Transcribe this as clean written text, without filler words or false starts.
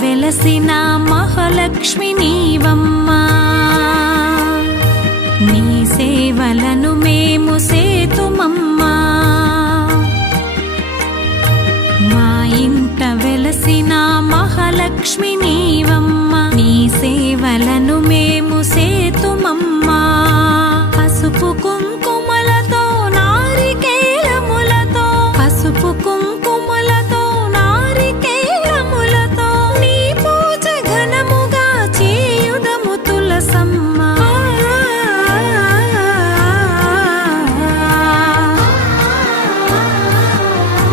వెలసిన మహాలక్ష్మి నీవమ్మా, నీ సేవలను మేము సేతుమమ్మా. మా ఇంట వెలసిన మహాలక్ష్మి నీవమ్మా, నీ